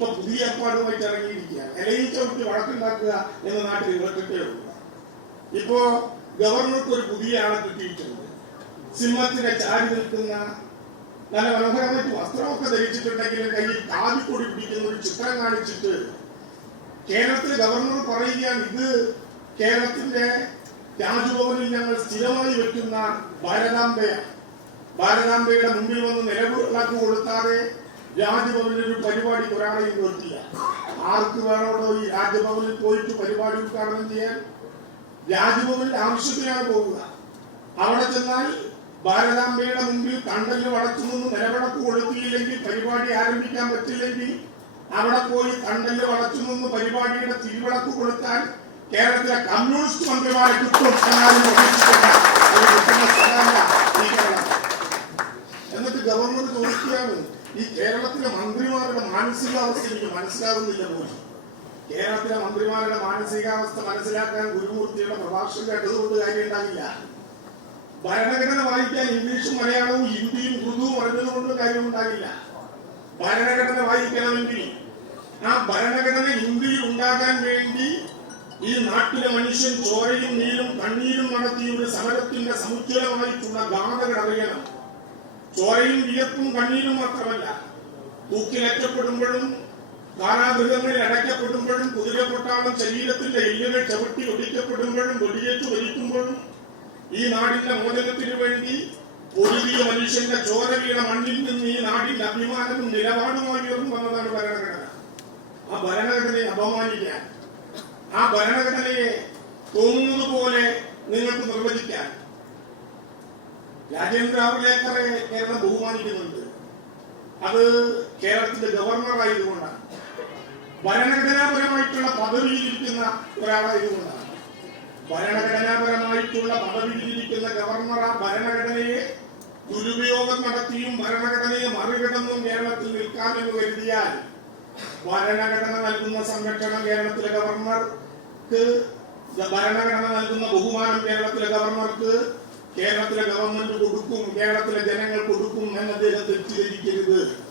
ഇപ്പൊ പുതിയ ഏർപ്പാടുമായിട്ട് ഇറങ്ങിയിരിക്കുകയാണ്. ഇലയിൽ ചവിട്ടി വഴക്കുണ്ടാക്കുക എന്ന നാട്ടിൽ ഇവർക്കൊക്കെ ഇപ്പോ ഗവർണർക്ക് ഒരു പുതിയ ആളെ കിട്ടിയിട്ടുണ്ട്. സിംഹത്തിനെ ചാരി നിൽക്കുന്ന നല്ല മനോഹരമായിട്ട് വസ്ത്രമൊക്കെ ധരിച്ചിട്ടുണ്ടെങ്കിലും കയ്യിൽ കാവിക്കൊടി പിടിക്കുന്ന ഒരു ചിത്രം കാണിച്ചിട്ട് കേരളത്തിലെ ഗവർണർ പറയുകയാണ് ഇത് കേരളത്തിന്റെ രാജ്ഭവനിൽ ഞങ്ങൾ സ്ഥിരമായി വെക്കുന്ന ഭാരതാംബയാണ്. ഭാരതാംബയുടെ മുമ്പിൽ വന്ന് നിലവിളക്ക് കൊടുത്താതെ രാജ്ഭവനിൽ ഒരു പരിപാടി ഒരാളെയും നിർത്തില്ല ആർക്ക് വേണോടോ ഈ രാജ്ഭവനിൽ പോയിട്ട് പരിപാടി ഉദ്ഘാടനം ചെയ്യാൻ? രാജ്ഭവനിൽ ആവശ്യത്തിനാണ് പോവുക. അവിടെ ചെന്നാൽ ഭാരതാംബയുടെ മുമ്പിൽ കണ്ടൽ വടച്ചു നിന്ന് നിലവിളക്ക് കൊടുത്തില്ലെങ്കിൽ പരിപാടി ആരംഭിക്കാൻ പറ്റില്ലെങ്കിൽ അവിടെ പോയി കണ്ടൽ വളച്ചു നിന്ന് പരിപാടിയുടെ തിരുവിളക്ക് കൊടുത്താൽ കേരളത്തിലെ കമ്മ്യൂണിസ്റ്റ് മന്ത്രിമാരെ കിട്ടും എന്നാലും പ്രതീക്ഷിക്കേണ്ട ഒരു കിട്ടുന്ന സ്ഥലമല്ല ഈ കേരളം ഗവർണർ ചോദിക്കുകയാണ് ഈ കേരളത്തിലെ മന്ത്രിമാരുടെ മാനസികാവസ്ഥ എനിക്ക് മനസ്സിലാകുന്നില്ല പോലും. കേരളത്തിലെ മന്ത്രിമാരുടെ മാനസികാവസ്ഥ മനസ്സിലാക്കാൻ ഗുരുമൂർത്തിയുടെ പ്രഭാഷണം കേട്ടതുകൊണ്ട് കാര്യം ഉണ്ടാകില്ല ഭരണഘടന വായിക്കാൻ ഇംഗ്ലീഷും മലയാളവും ഹിന്ദിയും ഉറുദുവും അറിഞ്ഞതുകൊണ്ട് കാര്യം ഉണ്ടാകില്ല ഭരണഘടന വായിക്കണമെങ്കിൽ ആ ഭരണഘടന ഹിന്ദിയിൽ ഉണ്ടാകാൻ വേണ്ടി ഈ നാട്ടിലെ മനുഷ്യൻ ചോരയും നീരും കണ്ണീരും നടത്തിയ ഒരു സമരത്തിന്റെ സമുച്ചയമായിട്ടുള്ള ഗാഥകൾ അറിയണം. ചോരയും വിയർപ്പും കണ്ണീരും മാത്രമല്ല തൂക്കിലറ്റപ്പെടുമ്പോഴും കാരാഗൃഹങ്ങളിൽ അടയ്ക്കപ്പെടുമ്പോഴും കുതിരപ്പൊട്ടാളം ശരീരത്തിന്റെ എല്ലുകൾ ചവിട്ടി ഒടിക്കപ്പെടുമ്പോഴും വെടിയേറ്റ് വലിക്കുമ്പോഴും ഈ നാടിന്റെ മോചനത്തിനു വേണ്ടി ഒഴുകിയ മനുഷ്യന്റെ ചോര വീണ മണ്ണിൽ നിന്ന് ഈ നാടിന്റെ അഭിമാനവും നിലപാടുമായി ഉയർന്നു വന്നതാണ് ഭരണഘടന. ആ ഭരണഘടനയെ അപമാനിക്കാൻ ആ ഭരണഘടനയെ തോന്നുന്നത് പോലെ നിങ്ങൾക്ക് നിർവചിക്കാൻ രാജേന്ദ്ര ആവുലേക്കറെ കേരളം ബഹുമാനിക്കുന്നുണ്ട്. അത് കേരളത്തിന്റെ ഗവർണറായതുകൊണ്ടാണ്. ഭരണഘടനാപരമായിട്ടുള്ള പദവിയിലിരിക്കുന്ന ഒരാളായതുകൊണ്ടാണ്. ഭരണഘടനാപരമായിട്ടുള്ള പദവിയിലിരിക്കുന്ന ഗവർണർ ആ ഭരണഘടനയെ ദുരുപയോഗം നടത്തിയും ഭരണഘടനയെ മറികടന്നും കേരളത്തിൽ നിൽക്കാമെന്ന് കരുതിയാൽ ഭരണഘടന നൽകുന്ന സംരക്ഷണം കേരളത്തിലെ ഗവർണർക്ക് ഭരണഘടന നൽകുന്ന ബഹുമാനം കേരളത്തിലെ ഗവർണർക്ക് കേരളത്തിലെ ഗവൺമെന്റ് കൊടുക്കും കേരളത്തിലെ ജനങ്ങൾ കൊടുക്കും എന്ന് അദ്ദേഹം തെറ്റിദ്ധരിക്കരുത്.